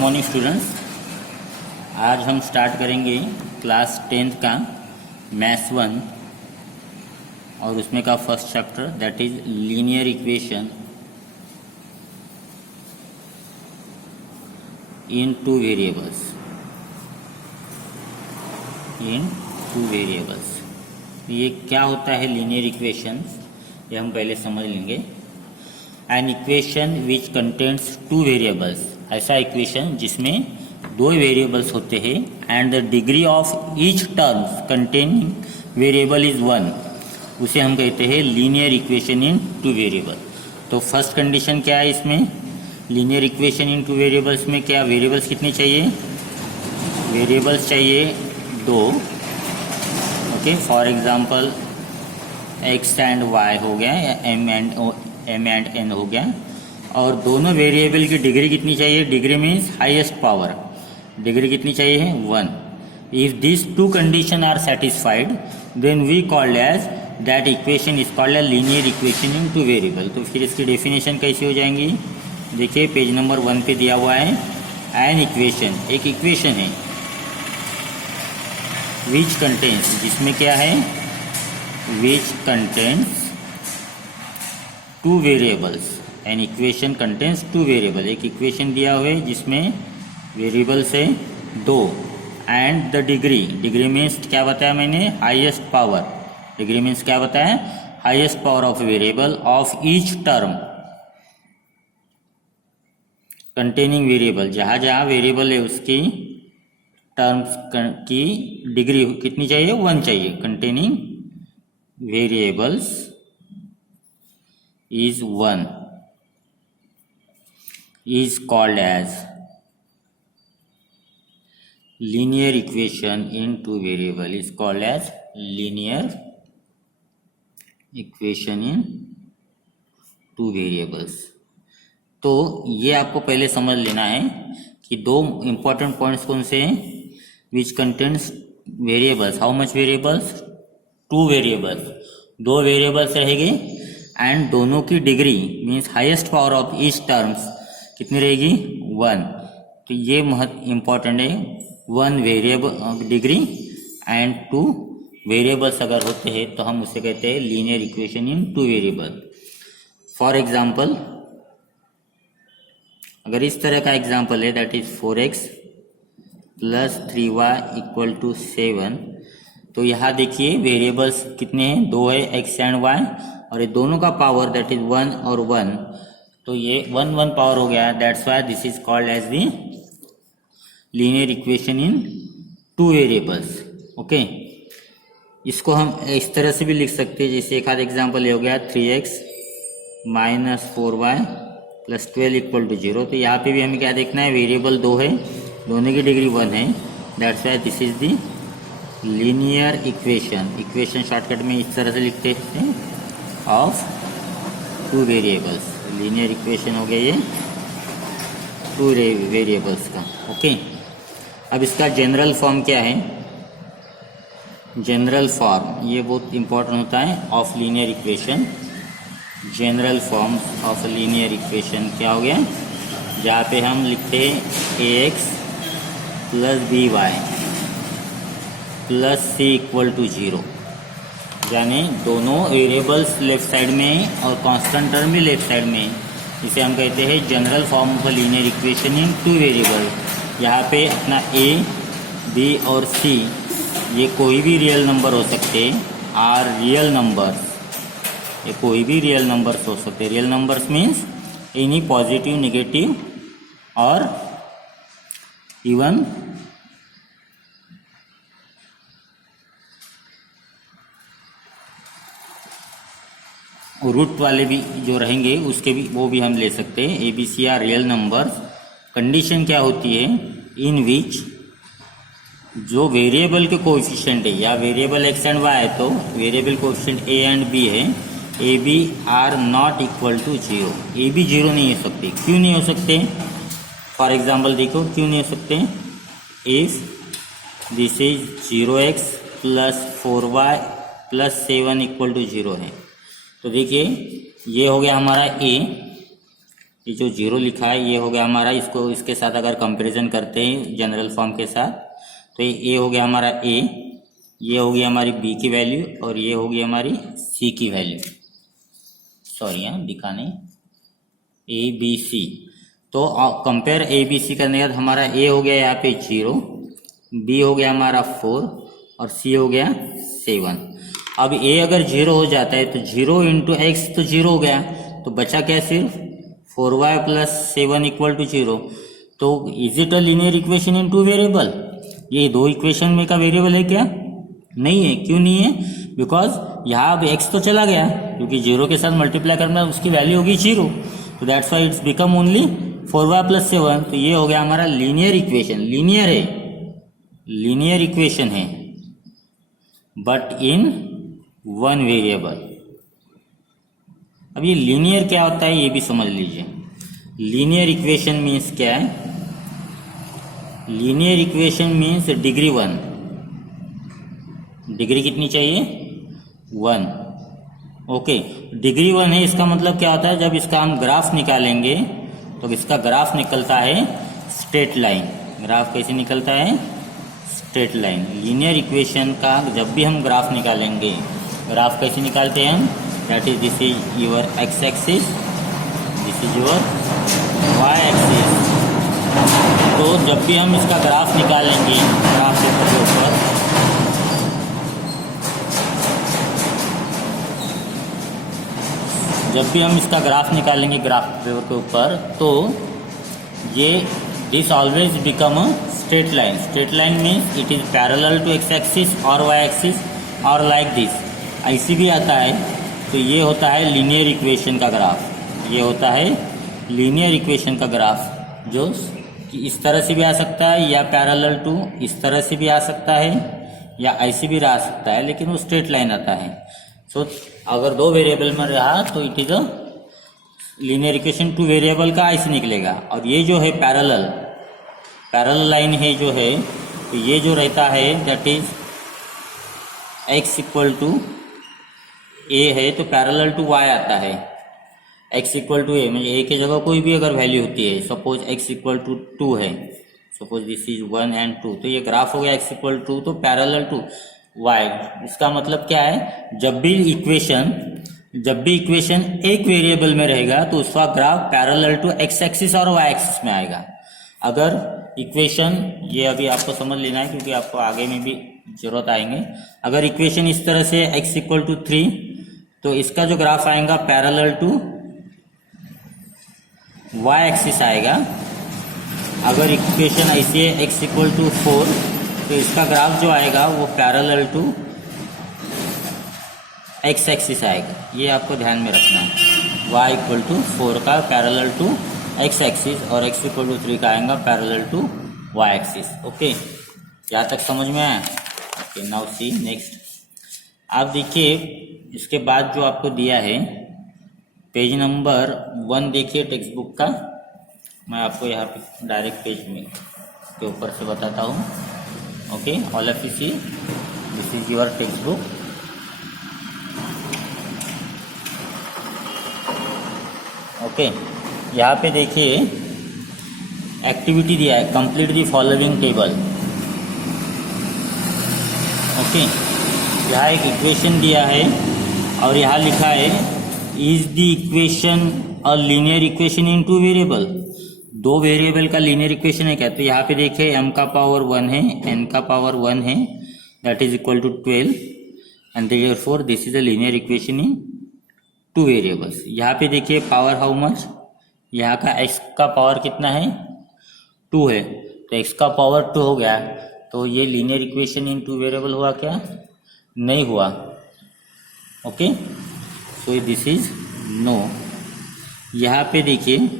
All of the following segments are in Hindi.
मॉर्निंग स्टूडेंट्स, आज हम स्टार्ट करेंगे क्लास 10th का मैथ्स 1 और उसमें का first chapter that is linear equation in two variables. ये क्या होता है लीनियर इक्वेशन, ये हम पहले समझ लेंगे। An equation which contains two variables, ऐसा इक्वेशन जिसमें दो वेरिएबल्स होते हैं and the degree of each terms containing variable is 1, उसे हम कहते हैं linear equation in two variable. तो फर्स्ट कंडीशन क्या है इसमें, linear equation in two variables में क्या वेरिएबल्स कितने चाहिए, वेरिएबल्स चाहिए दो। Okay, for example x and y हो गया या m एंड n हो गया, और दोनों वेरिएबल की डिग्री कितनी चाहिए, degree means highest power, degree कितनी चाहिए 1। If this two condition are satisfied then we called as that equation is called as linear equation in two variable. तो फिर इसकी डेफिनेशन कैसी हो जाएंगी, देखिए पेज नंबर 1 पे दिया हुआ है। एन इक्वेशन, एक इक्वेशन है विच कंटेन्स, जिसमें क्या है, which contains two variables. An equation contains two variable, एक इक्वेशन दिया हुआ है जिसमें वेरिएबल्स है दो and the degree, degree means क्या बताया मैंने, हाईएस्ट पावर, डिग्री मीन्स क्या बताया, highest power of variable of each term containing variable, जहाँ जहाँ वेरिएबल है उसकी टर्म्स की डिग्री कितनी चाहिए, 1 चाहिए। Containing variables is 1 is called as linear equation in two variable, is called as linear equation in two variables। तो ये आपको पहले समझ लेना है कि दो इंपॉर्टेंट पॉइंट्स कौन से हैं, which contains variables, how much variables, two variables, दो वेरिएबल्स रहेंगे एंड दोनों की degree means highest power of each terms कितनी रहेगी, 1। तो ये इम्पॉर्टेंट है, 1 वेरिएबल डिग्री एंड 2 वेरिएबल्स अगर होते हैं तो हम उसे कहते हैं linear equation in two variable. For example, अगर इस तरह का एग्जांपल है दैट इज 4x + 3y = 7, तो यहाँ देखिए वेरिएबल्स कितने हैं, दो है, x एंड y, और ये दोनों का पावर दैट इज 1 और 1, तो ये 1 पावर हो गया। That's why this is called as the linear equation in two variables. Okay, इसको हम इस तरह से भी लिख सकते हैं, जैसे एक आध एग्जांपल ये हो गया 3x - 4y + 12 = 0। तो यहाँ पे भी हमें क्या देखना है, वेरिएबल दो है, दोनों की डिग्री 1 है। That's why this is the linear equation, equation shortcut में इस तरह से लिखते हैं of to variables. Linear equation हो गया ये टू वेरिएबल्स का। ओके, अब इसका जनरल फॉर्म क्या है, जनरल फॉर्म ये बहुत इंपॉर्टेंट होता है of linear equation. General form of linear equation क्या हो गया, जहाँ पे हम लिखते हैं ax + by + c = 0, यानी दोनों वेरिएबल्स लेफ्ट साइड में और कांस्टेंट टर्म भी लेफ्ट साइड में, इसे हम कहते हैं general form of linear equation in two variable. यहाँ पे अपना a, b और c ये कोई भी रियल नंबर हो सकते हैं, आर रियल नंबर्स, ये कोई भी रियल नंबर्स हो सकते हैं। Real numbers means any positive, negative और इवन रूट वाले भी जो रहेंगे उसके भी, वो भी हम ले सकते हैं। A B C are real numbers. Condition क्या होती है, इन विच जो वेरिएबल के कोएफिशिएंट है, या वेरिएबल एक्स एंड वाई है तो variable coefficient A and B है, A B are not equal to 0, A B 0 नहीं हो सकते। क्यों नहीं हो सकते, फॉर एग्जाम्पल देखो क्यों नहीं हो सकते, if this is 0x + 4y + 7 = 0 है। तो देखिए ये हो गया हमारा ए, ये जो 0 लिखा है ये हो गया हमारा, इसको इसके साथ अगर कंपैरिजन करते हैं जनरल फॉर्म के साथ, तो ये हो गया हमारा ए, ये होगी हमारी बी की वैल्यू और ये होगी हमारी सी की वैल्यू। सॉरी यहाँ दिखाने, ए बी सी। तो कंपेयर ए बी सी करने के बाद हमारा ए हो गया यहाँ पे 0, बी हो गया हमारा 4 और सी हो गया 7। अब ए अगर 0 हो जाता है तो 0 इंटू एक्स तो 0 हो गया, तो बचा क्या सिर्फ 4y प्लस 7 इक्वल टू 0। तो is it a linear equation in two variable? ये दो इक्वेशन में का वेरिएबल है क्या? नहीं है। क्यों नहीं है? बिकॉज यहाँ अब x तो चला गया, क्योंकि 0 के साथ मल्टीप्लाई करना उसकी वैल्यू होगी 0, तो that's why it's become only 4y plus 7। तो ये हो गया हमारा लीनियर इक्वेशन। लीनियर है, लीनियर इक्वेशन है, बट इन वन वेरिएबल। अब ये लीनियर क्या होता है ये भी समझ लीजिए। लीनियर इक्वेशन मीन्स क्या है? Linear equation means degree 1। Degree कितनी चाहिए? 1। ओके, डिग्री 1 है, इसका मतलब क्या होता है? जब इसका हम ग्राफ निकालेंगे तो इसका ग्राफ निकलता है स्ट्रेट लाइन। ग्राफ कैसे निकलता है? Straight line. लीनियर इक्वेशन का जब भी हम ग्राफ निकालेंगे, ग्राफ कैसे निकालते हैं हम? That is this is your X axis, this is your Y axis. तो जब भी हम इसका ग्राफ निकालेंगे, ग्राफ पेपर के ऊपर, जब भी हम इसका ग्राफ निकालेंगे ग्राफ पेपर के ऊपर, तो ये this always become a straight line. Straight line means it is parallel to X axis और वाई एक्सिस और लाइक दिस। ऐसी भी आता है, तो ये होता है लीनियर इक्वेशन का ग्राफ। ये होता है लीनियर इक्वेशन का ग्राफ, जो कि इस तरह से भी आ सकता है या पैरेलल टू इस तरह से भी आ सकता है या ऐसे भी आ सकता है, लेकिन वो स्ट्रेट लाइन आता है। सो अगर दो वेरिएबल में रहा तो it is a linear equation. Two variable का ऐसे निकलेगा। और ये जो है पैरेलल लाइन है जो है, तो ये जो रहता है that is x equal to A है, तो पैरेलल टू y आता है। x इक्वल टू ए मतलब a की जगह कोई भी अगर वैल्यू होती है, सपोज x इक्वल टू 2 है, सपोज दिस इज 1 एंड 2, तो ये ग्राफ हो गया x इक्वल टू, तो पैरेलल टू y। इसका मतलब क्या है? जब भी इक्वेशन एक वेरिएबल में रहेगा तो उसका graph parallel to x axis और y एक्सिस में आएगा। अगर इक्वेशन, ये अभी आपको समझ लेना है क्योंकि आपको आगे में भी जरूरत आएंगे। अगर इक्वेशन इस तरह से x इक्वल टू 3, तो इसका जो ग्राफ आएगा पैरेलल टू y एक्सिस आएगा। अगर इक्वेशन ऐसी है x इक्वल टू 4, तो इसका ग्राफ जो आएगा वो पैरेलल टू x एक्सिस आएगा। ये आपको ध्यान में रखना है। y इक्वल टू 4 का पैरेलल टू x एक्सिस और x इक्वल टू 3 का आएगा parallel to y axis. Okay, यहाँ तक समझ में आया? Okay, now see next. आप देखिए इसके बाद जो आपको दिया है पेज नंबर 1 देखिए टेक्स्ट बुक का। मैं आपको यहाँ पे डायरेक्ट पेज में के ऊपर से बताता हूँ। Okay, all of you see, this is your textbook. Okay, यहाँ पे देखिए एक्टिविटी दिया है, complete the following table. Okay, यहाँ एक इक्वेशन दिया है और यहाँ लिखा है is the equation a linear equation in two variable. दो वेरिएबल का लीनियर इक्वेशन है क्या? तो यहाँ पे देखिए m का पावर 1 है, n का पावर 1 है, that is equal to 12 and therefore this is a linear equation in two variables. यहाँ पे देखिए पावर हाउ मच, यहाँ का x का पावर कितना है? 2 है, तो x का पावर 2 हो गया, तो ये linear equation in two variable हुआ क्या? नहीं हुआ। Okay, so this is no. यहाँ पे देखिए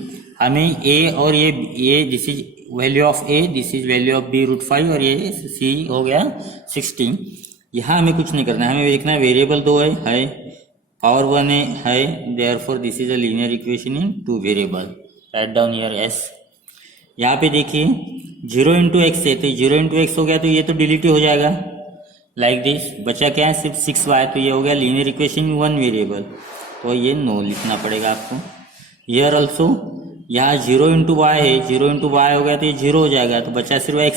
हमें a और ये this is value of a, this is value of b √5 और ये c हो गया 16। यहाँ हमें कुछ नहीं करना है, हमें देखना है वेरिएबल 2 है, पावर 1 है, therefore this is a linear equation in two variable. Write down here s। यहाँ पे देखिए 0 इंटू एक्स है, तो 0 इंटू एक्स हो गया, तो ये तो डिलीट हो जाएगा लाइक दिस। बचा क्या है? सिर्फ 6y, तो ये हो गया linear equation in one variable, तो ये नो लिखना पड़ेगा आपको। हियर ऑल्सो यहाँ 0 इंटू वाई है, 0 इंटू वाई हो गया तो ये 0 हो जाएगा, तो बचा सिर्फ x।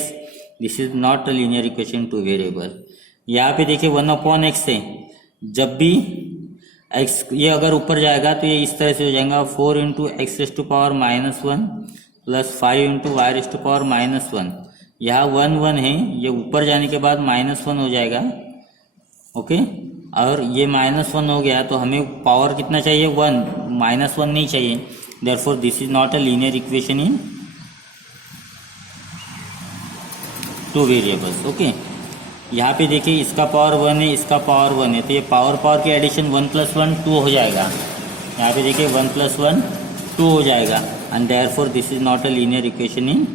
This is not a linear equation two variable. यहाँ पे देखिए 1/x है, जब भी x ये अगर ऊपर जाएगा तो ये इस तरह से हो जाएगा 4 into x raise to power -1 plus 5 into y raise to power -1। यहाँ 1 1 है, ये ऊपर जाने के बाद -1 हो जाएगा। ओके, और ये -1 हो गया तो हमें पावर कितना चाहिए, 1, -1 नहीं चाहिए। Therefore this is not a linear equation in two variables. Okay, यहाँ पे देखिए इसका पावर 1 है, इसका पावर 1 है, तो ये पावर की एडिशन 1 + 1 2 हो जाएगा। यहाँ पे देखिए 1 + 1 2 हो जाएगा, and therefore this is not a linear equation in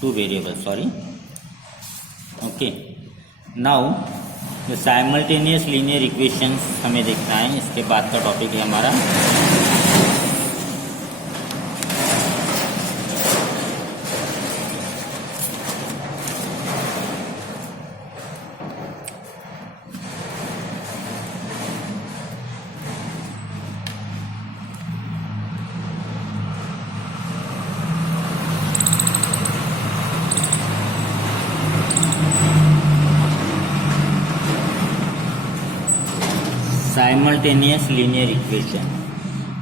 two variables, sorry. Okay, now the simultaneous linear equations हमें देखना है, इसके बाद का टॉपिक है हमारा। Simultaneous linear equation.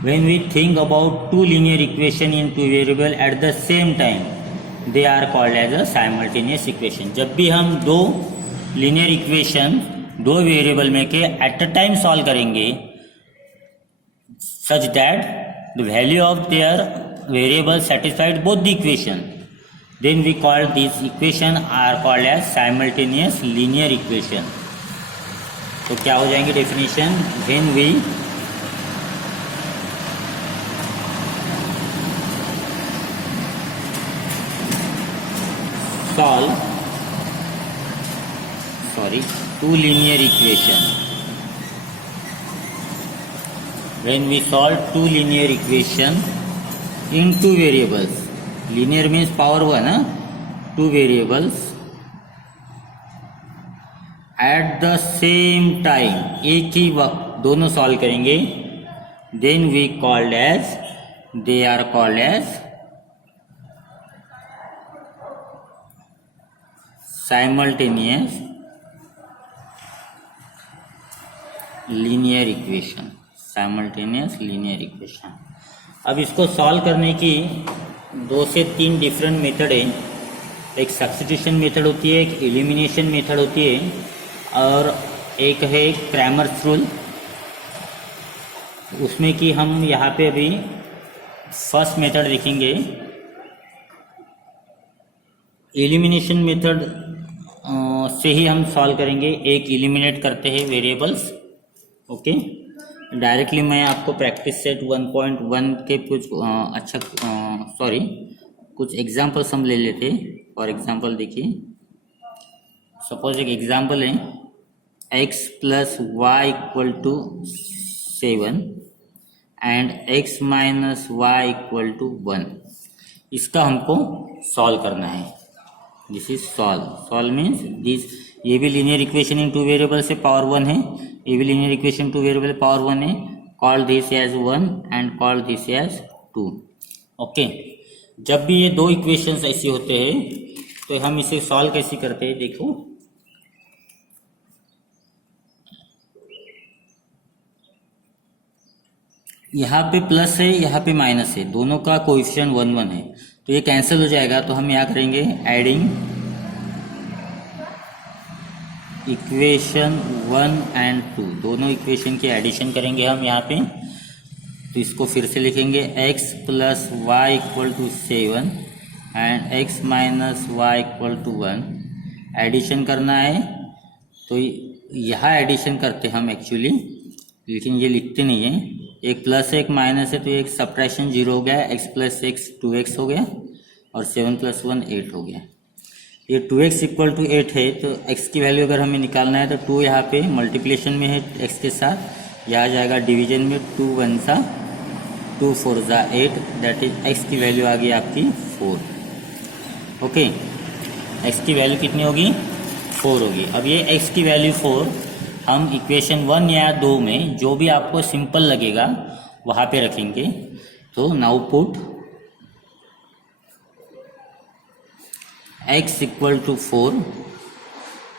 When we think about two linear equation in two variable at the same time, they are called as a simultaneous equation. जब भी हम दो linear equation दो वेरिएबल में के at a time सॉल्व करेंगे such that the value of their variable satisfied both the equation, then we call these equation are called as simultaneous linear equation. तो क्या हो जाएंगे definition, when we solve two linear equation, when we solve two linear equation in two variables, linear means power 1, two variables at the same time, एक ही वक्त दोनों सॉल्व करेंगे, then we called as, they are called as simultaneous linear equation, simultaneous linear equation. अब इसको सॉल्व करने की 2 से 3 डिफरेंट मेथड है। एक सब्स्टिट्यूशन मेथड होती है, एक एलिमिनेशन मेथड होती है, और एक है क्रैमर्स रूल। उसमें कि हम यहाँ पे अभी फर्स्ट मेथड देखेंगे। एलिमिनेशन मेथड से ही हम सॉल्व करेंगे, एक एलिमिनेट करते हैं वेरिएबल्स। ओके, डायरेक्टली मैं आपको प्रैक्टिस सेट 1.1 के कुछ एग्जांपल्स हम ले लेते। फॉर एग्जांपल देखिए, सपोज एक एग्जांपल है x + y = 7 and x - y = 1। इसका हमको सॉल्व करना है। This is solve means this, ये भी linear equation in two variable से पावर 1 है, ये भी linear equation two variable power 1 है। Call this as 1 and call this as 2। Okay, जब भी ये दो इक्वेशंस ऐसे होते हैं तो हम इसे सॉल्व कैसे करते हैं, देखो। यहाँ पे प्लस है, यहाँ पे माइनस है, दोनों का कोएफिशिएंट 1 1 है, तो ये कैंसिल हो जाएगा। तो हम यहाँ करेंगे एडिंग इक्वेशन 1 एंड 2, दोनों इक्वेशन की एडिशन करेंगे हम यहाँ पे। तो इसको फिर से लिखेंगे x + y = 7 and x - y = 1। Addition करना है, तो यहाँ एडिशन करते हम एक्चुअली, लेकिन ये लिखते नहीं है। एक प्लस है, एक माइनस है, तो एक सब्ट्रैक्शन 0 हो गया, x + x 2x हो गया, और 7 + 1 8 हो गया। ये 2x = 8 है, तो x की वैल्यू अगर हमें निकालना है तो 2 यहाँ पे मल्टीप्लिकेशन में है x के साथ, यहाँ जाएगा डिवीजन में, 2 1 सा 2 4 सा 8, दैट इज x की वैल्यू आ गई आपकी 4। ओके, x की वैल्यू कितनी होगी, 4 होगी। अब ये x की वैल्यू 4 हम इक्वेशन 1 या 2 में जो भी आपको सिंपल लगेगा वहाँ पे रखेंगे। तो now put x equal to 4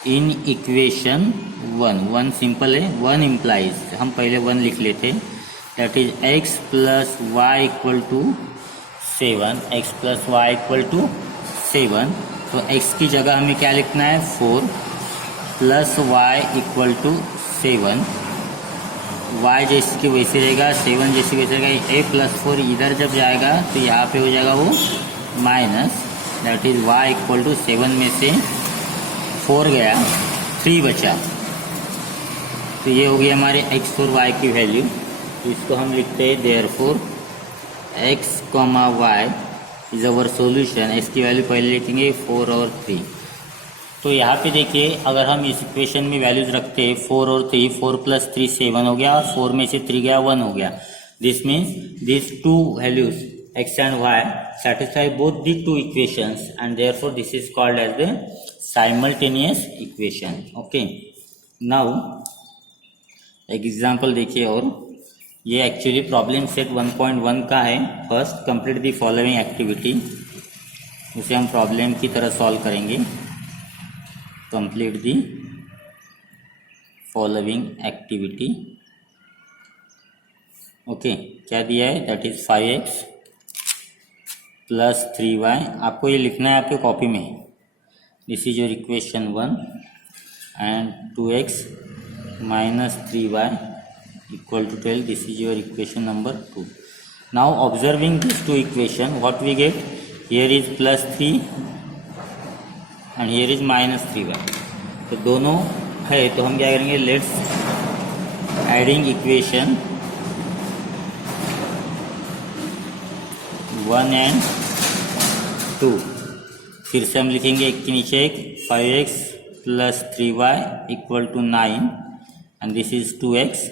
in equation 1 simple है, 1 इम्प्लाइज हम पहले 1 लिख लेते, that is x plus y equal to 7, x plus y equal to 7। तो x की जगह हमें क्या लिखना है 4 plus y equal to 7, y जैसे कि वैसे रहेगा, 7 जैसे वैसे रहेगा, a प्लस 4 इधर जब जाएगा तो यहाँ पे हो जाएगा वो minus, that is y equal to 7 में से 4 गया, 3 बचा। तो ये हो गई हमारे x और y की वैल्यू। तो इसको हम लिखते हैं therefore x, y is our solution. x की वैल्यू पहले लिखेंगे 4 और 3। तो यहाँ पे देखिए अगर हम इस इक्वेशन में वैल्यूज रखते हैं 4 और 3, 4 प्लस 3 7 हो गया, और 4 में से 3 गया 1 हो गया। This means this to values x and y satisfy both the two equations and therefore this is called as the simultaneous equation. Okay, now एक एग्जाम्पल देखिए, और ये एक्चुअली प्रॉब्लम सेट 1.1 का है। First complete the following activity, उसे हम प्रॉब्लम की तरह सॉल्व करेंगे। Complete the following activity. Okay, क्या दिया है, that is 5x plus 3y। आपको ये लिखना है आपके कॉपी में, this is your equation 1 and 2x minus 3y equal to 12, this is your equation number 2। Now observing this two equation what we get, here is plus 3 and here is minus 3y। तो दोनों है तो हम क्या करेंगे, लेट्स एडिंग इक्वेशन 1 एंड 2। फिर से हम लिखेंगे एक के नीचे एक, 5x plus 3y equal to 9 and this is 2x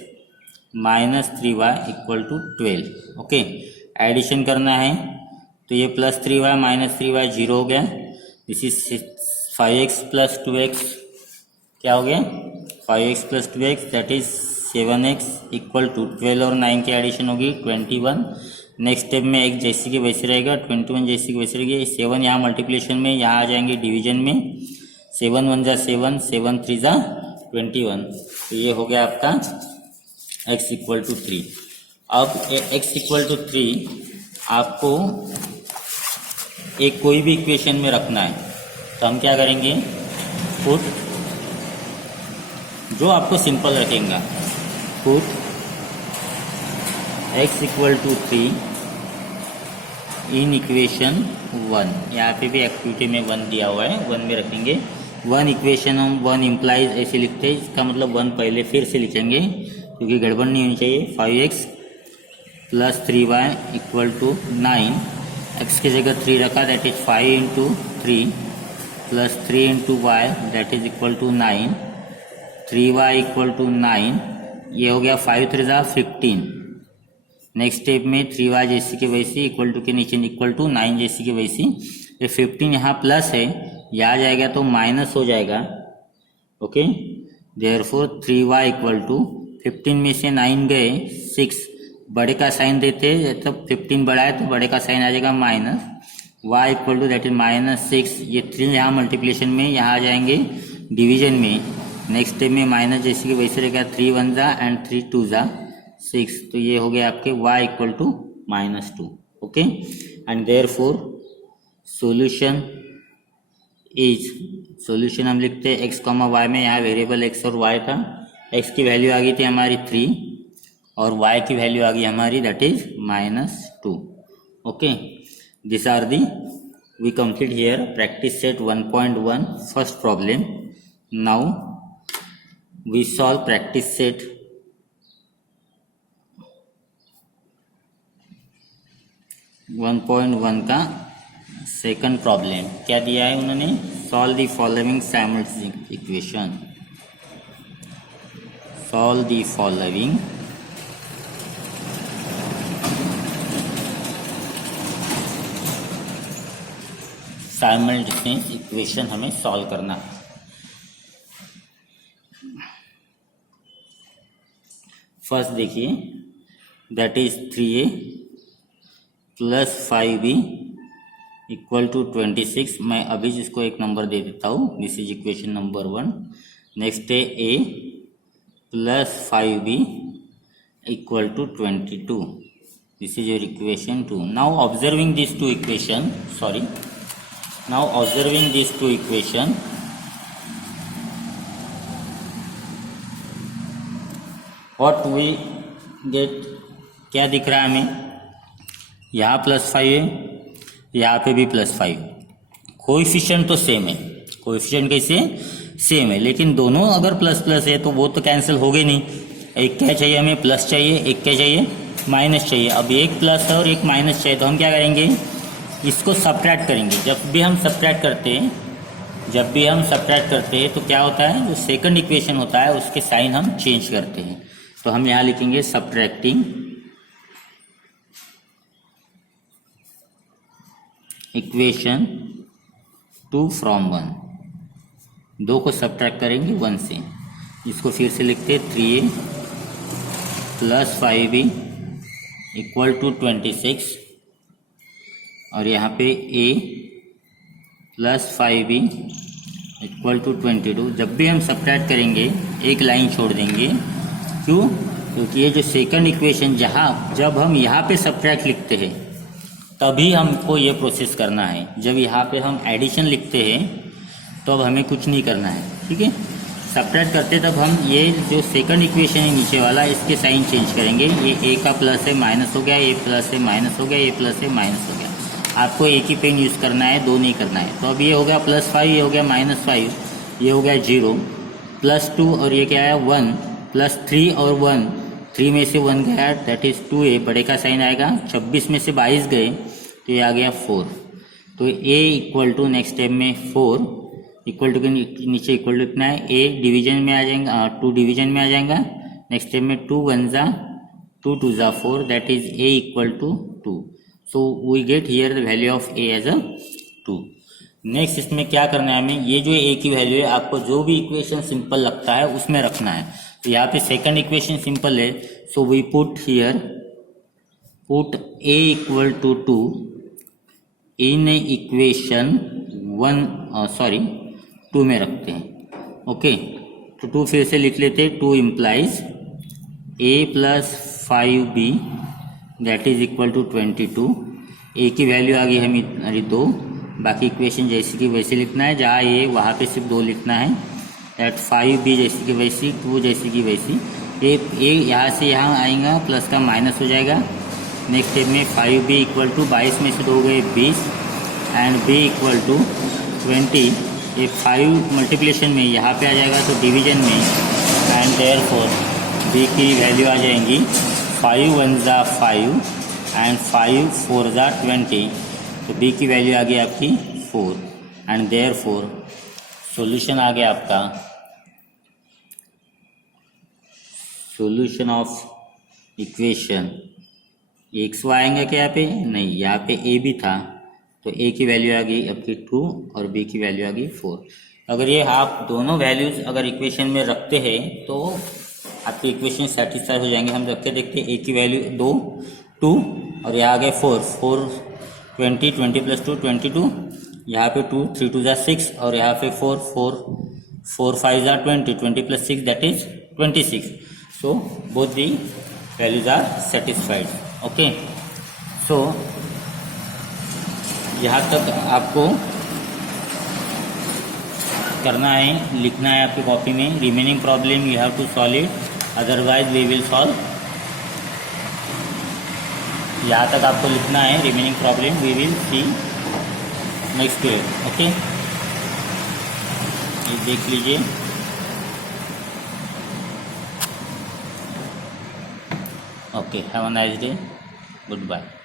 minus 3y equal to 12। Okay, addition करना है तो ये प्लस 3y माइनस 3y 0 हो गया। This is 5x plus 2x क्या हो गया, 5x plus 2x that is 7x equal to 12 और 9 की एडिशन होगी 21। नेक्स्ट स्टेप में एक जैसी की वैसे रहेगा, 21 जैसी की वैसे रहेगी। 7 यहाँ मल्टीप्लिकेशन में, यहाँ आ जाएंगे डिवीजन में, 7 1 जा 7, 7 3 जा 21। तो ये हो गया आपका x इक्वल टू 3। अब x इक्वल टू 3 आपको एक कोई भी इक्वेशन में रखना है, तो हम क्या करेंगे, पुट जो आपको सिंपल रखेंगे, put x equal to 3 in equation 1। यहाँ पे भी एक्टिविटी में 1 दिया हुआ है, 1 में रखेंगे। 1 इक्वेशन हम 1 इम्प्लाइज ऐसे लिखते हैं, इसका मतलब 1 पहले फिर से लिखेंगे क्योंकि गड़बड़ नहीं होनी चाहिए। 5x plus 3y equal to 9, x की जगह 3 रखा, that is 5 into 3 plus 3 into y that is equal to 9, 3y equal to 9। ये हो गया 5 3 जा 15। नेक्स्ट स्टेप में 3y जैसी की वैसी इक्वल टू के नीचे इक्वल टू 9 जैसी की वैसी। ये 15 यहाँ प्लस है, यहाँ आ जाएगा तो माइनस हो जाएगा। Okay, therefore 3y equal to 15 में से 9 गए 6, बड़े का साइन देते हैं, तब 15 बड़ा है तो बड़े का साइन आ जाएगा minus, y equal to that is minus 6। ये 3 यहाँ मल्टीप्लिकेशन में, यहाँ आ जाएंगे डिवीजन में। नेक्स्ट स्टेप में माइनस जैसे कि वैसे रहेगा, 3 1 जा एंड 3 2 जा 6। तो ये हो गया आपके y equal to -2। Okay, and therefore solution is, solution हम लिखते हैं x, y में, यहाँ वेरिएबल x और y था। x की वैल्यू आ गई थी हमारी 3 और y की वैल्यू आ गई हमारी that is -2। Okay, this are the we complete here practice set 1.1 first problem. Now we solve practice set 1.1 का सेकंड प्रॉब्लम। क्या दिया है उन्होंने, solve the following simultaneous equation, solve the following simultaneous equation हमें सॉल्व करना है। फर्स्ट देखिए, that is 3a plus 5b equal to 26। मैं अभी जिसको एक नंबर दे देता हूँ, this is equation number 1। Next है a plus 5b equal to 22। This is your equation 2। Now observing this two equation, what we get, क्या दिख रहा है हमें, यहाँ +5 है, यहाँ पे भी +5। कोएफिशिएंट तो सेम है, कोएफिशिएंट कैसे सेम है, लेकिन दोनों अगर प्लस प्लस है तो वो तो कैंसिल हो गए नहीं। एक क्या चाहिए हमें, प्लस चाहिए, एक क्या चाहिए, माइनस चाहिए। अब एक प्लस है और एक माइनस चाहिए, तो हम क्या करेंगे, इसको सब्ट्रैक्ट करेंगे। जब भी हम सब्ट्रैक्ट करते हैं तो क्या होता है, जो सेकंड इक्वेशन होता है उसके साइन हम चेंज करते हैं। तो हम यहाँ लिखेंगे सब्ट्रैक्टिंग इक्वेशन 2 from 1, 2 को सब्ट्रैक्ट करेंगे 1 से। इसको फिर से लिखते 3a plus 5b equal to 26, और यहाँ पे a plus 5b equal to 22। जब भी हम सब्ट्रैक्ट करेंगे एक लाइन छोड़ देंगे, क्यों, क्योंकि ये जो सेकंड इक्वेशन जब हम यहाँ पे सब्ट्रैक्ट लिखते हैं तभी हमको ये प्रोसेस करना है। जब यहाँ पे हम एडिशन लिखते हैं तो अब हमें कुछ नहीं करना है, ठीक है। सब्ट्रैक्ट करते तब हम ये जो सेकंड इक्वेशन है नीचे वाला, इसके साइन चेंज करेंगे। ये a का प्लस है माइनस हो गया, ये प्लस है माइनस हो गया, ये प्लस है माइनस हो गया। आपको एक ही पेन यूज़ करना है, दो नहीं करना है। तो अब ये हो गया +5, ये हो गया -5, ये हो गया 0, +2 और ये क्या है 1, +3 और 1, 3 में से 1 गया, दैट इज 2a, बड़े का साइन आएगा। 26 में से 22 गए तो ये आ गया 4। तो a equal to next step में 4 इक्वल टू के नीचे इक्वल टू कितना है, a डिवीजन में आ जाएगा, 2 डिवीजन में आ जाएगा। नेक्स्ट स्टेप में 2 1 जा 2 2 जा 4, that is a equal to 2। So we get here the value of a as a 2। Next इसमें क्या करना है हमें, ये जो a की वैल्यू है, आपको जो भी इक्वेशन सिंपल लगता है उसमें रखना है। तो यहाँ पे सेकंड इक्वेशन सिंपल है, so we put a equal to 2 in equation 2 में रखते हैं। ओके, तो 2 फिर से लिख लेते हैं। 2 implies a plus 5b that is equal to 22। a की वैल्यू आ गई हमारी 2, बाकी इक्वेशन जैसी की वैसे लिखना है। जहाँ a वहाँ पे सिर्फ 2 लिखना है, दैट 5b जैसी की वैसी, 2 जैसी की वैसी। a यहाँ से यहाँ आएगा, प्लस का माइनस हो जाएगा। नेक्स्ट स्टेप में 5b इक्वल टू 22 में से 2 गए 20 एंड b इक्वल टू 20। ये 5 मल्टीप्लिकेशन में यहाँ पे आ जाएगा तो डिवीजन में, एंड देयरफॉर b की वैल्यू आ जाएंगी 5 1 जा 5 एंड 5 4 जा 20। तो b की वैल्यू आ गई आपकी 4 एंड देयरफॉर सॉल्यूशन आ गया आपका, सॉल्यूशन ऑफ इक्वेशन। एक्स आएंगे क्या यहाँ पे, नहीं, यहाँ पे a भी था तो a की वैल्यू आ गई आपकी 2 और b की वैल्यू आ गई 4। अगर ये आप दोनों वैल्यूज अगर इक्वेशन में रखते हैं तो आपकी इक्वेशन सेटिस्फाई हो जाएंगे। हम रखते देखते a की वैल्यू 2 और यहाँ आ गए 4 20 20 प्लस 2 22, यहाँ पे 2 3 2 जा 6 और यहाँ पे 4 5 जा 20 plus 6 that is 26। So both the values are satisfied. Okay, so यहाँ तक आपको करना है, लिखना है आपकी कॉपी में। Remaining problem you have to solve it, otherwise we will solve. यहाँ तक आपको लिखना है remaining problem, we will see next period. Okay, ये देख लीजिए। Okay, have a nice day, good bye.